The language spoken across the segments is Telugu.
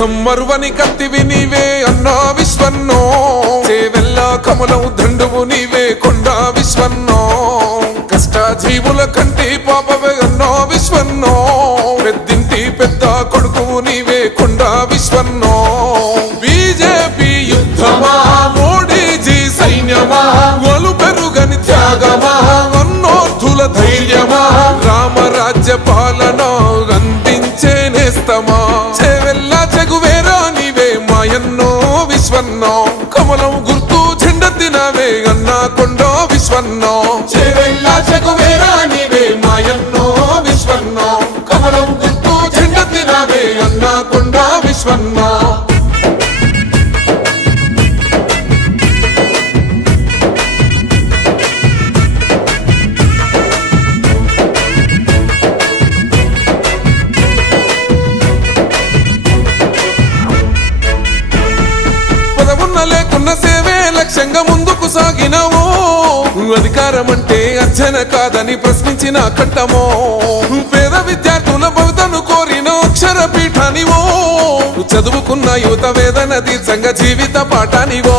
యుద్ధం మరువని కత్తివి నీవే అన్నా విశ్వన్నో చేవెల్ల కమలం దండువు నీవే కొండా విశ్వన్నో కష్ట జీవుల కంటి పాపవే అన్నా విశ్వన్నో పెద్దింటి పెద్ద కొడుకు నీవే కొండా విశ్వన్నో బీజేపీ యుద్ధమా మోడీజీ సైన్యమా వలు పెరుగని త్యాగమా అన్నోర్థుల ధైర్యమా రామరాజ్య పాలన అందించే నేస్తమా చేవెల్ల చెగువేరా నీవే మాయన్నో విశ్వన్నో కమలం గుర్తు జెండెత్తినవే అన్నా కొండో విశ్వన్నో చేవెల్ల చెగువేరా నీవే మాయన్నో విశ్వన్నో కమలం గుర్తు జెండెత్తినవే అన్నా కొండో విశ్వన్నో లేకున్న సేవే లక్ష్యంగా ముందుకు సాగినవో అధికారం అంటే అర్చన కాదని ప్రశ్నించిన కంటమో పేద విద్యార్థుల భవితను కోరిన అక్షర పీఠానివో చదువుకున్న యువత వేదన తీర్చంగా జీవిత పాఠానివో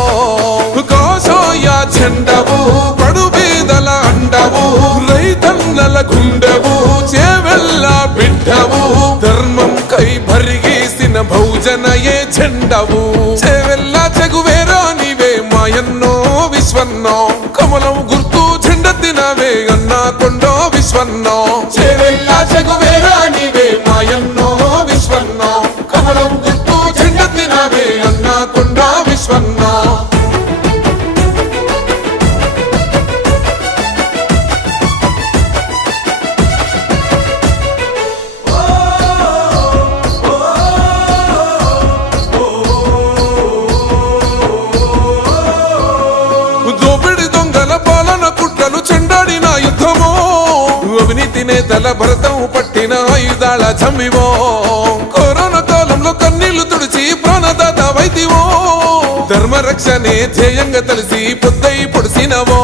కోశోయ జెండవు పడు బీదల అండవు రైతన్నల గుండెవు చేవెల్ల బిడ్డవు ధర్మం కై భరిగేసిన బహుజనయే జెండవు చేవెల్ల చెగువేరా నీవే మాయన్నో విశ్వన్నో కమలం గుర్తు జెండెత్తినవే అన్నా కొండో విశ్వన్నో చేవెల్ల చెగువేరా నీవే మాయన్నో విశ్వన్నో కమలం గుర్తు జెండెత్తినవే అన్నా కొండో విశ్వన్నో చెండాడిన యుద్ధమో అవినీతి నేతల భరతం పట్టిన ఆయుధాల జమ్మివో కరోనా కాలంలో కన్నీళ్లు తుడిచి ప్రాణదాత వైదివో ధర్మరక్షణే ధ్యేయంగా తెలిసి పొద్దై పొడిసినవో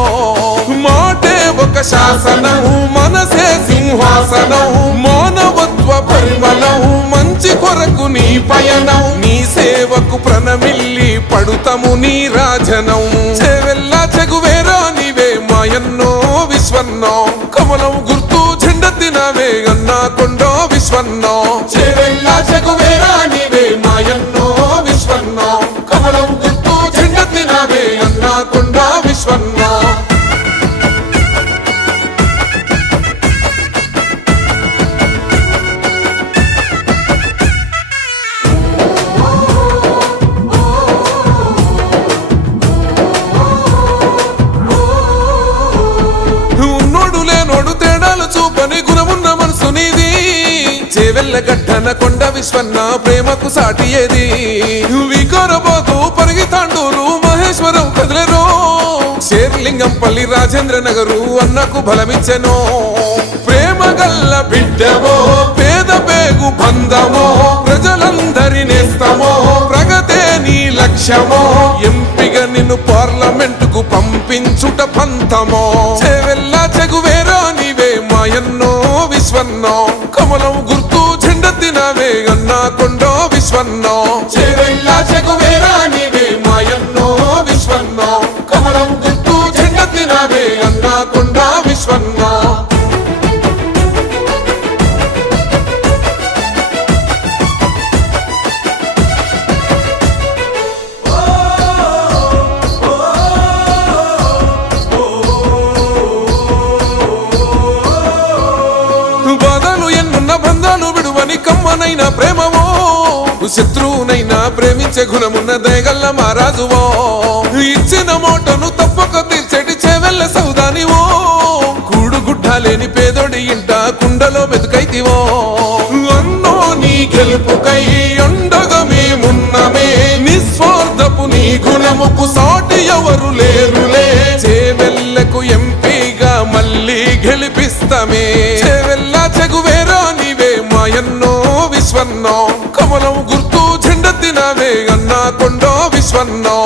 మాటే ఒక శాసనం మనసే సింహాసనం మానవత్వ పరిమళం మంచి కొరకు నీ పయనం నీ సేవకు ప్రణమిల్లి పడుతము నీ రాజనం చేవెల్ల చెగువేరా నీవే మాయన్నో విశ్వన్నో కమలం గుర్తు జెండెత్తినవే అన్నా కొండో విశ్వన్నో చేవెల్ల చెగువేరా నీవే మాయన్నో విశ్వన్నో కమలం గుర్తు జెండెత్తినవే అన్నా కొండో విశ్వన్నో చూపని గుణమున్న మనసు నీది చేవెల్ల గడ్డన కొండ విశ్వన్న ప్రేమకు సాటి ఏది వికోరబోతు పరిగితాండూరు మహేశ్వరం కదిలేరో శేర్లింగంపల్లి రాజేంద్ర నగరు అన్నకు బలమిచ్చెనో ప్రేమ గల్ల బిడ్డవో పేద పేగు బంధమో ప్రజలందరి నేస్తమో ప్రగతే నీ లక్ష్యమో ఎంపిగా నిన్ను పార్లమెంటుకు పంపించుట పంతమో చేవెల్ల చెగువేరా నీవే మాయన్నో విశ్వన్నో కమలం గుర్తు జెండెత్తినవే అన్నా కొండో విశ్వన్నో చేవెల్ల చెగువేరా నీవే మాయన్నో విశ్వన్నో కమలం గుర్తు జెండెత్తినవే అన్నా కొండో విశ్వన్నో బంధాలు విడువని కమ్మనైన ప్రేమవో శత్రువునైనా ప్రేమించే గుణమున్న దయగల్ల మహారాజువో ఇచ్చిన మోటను తప్పక తీర్చేటి చేవెల్ల సౌదానివో కూడుగుడ్డ లేని పేదోడి ఇంట కుండలో బతుకైతివో అన్నో నీ గెలుపుకై అండగా మేమున్నమే నిస్వార్థపు నీ గుణముకు సాటి ఎవరు లేరులే చేవెల్లకు ఎంపీగా మళ్ళీ గెలిపిస్తమే చేవెల్ల చెగువేరా నీవే మాయన్నో విశ్వన్నో కమలం గుర్తు జెండెత్తినవే అన్నా కొండో విశ్వన్నో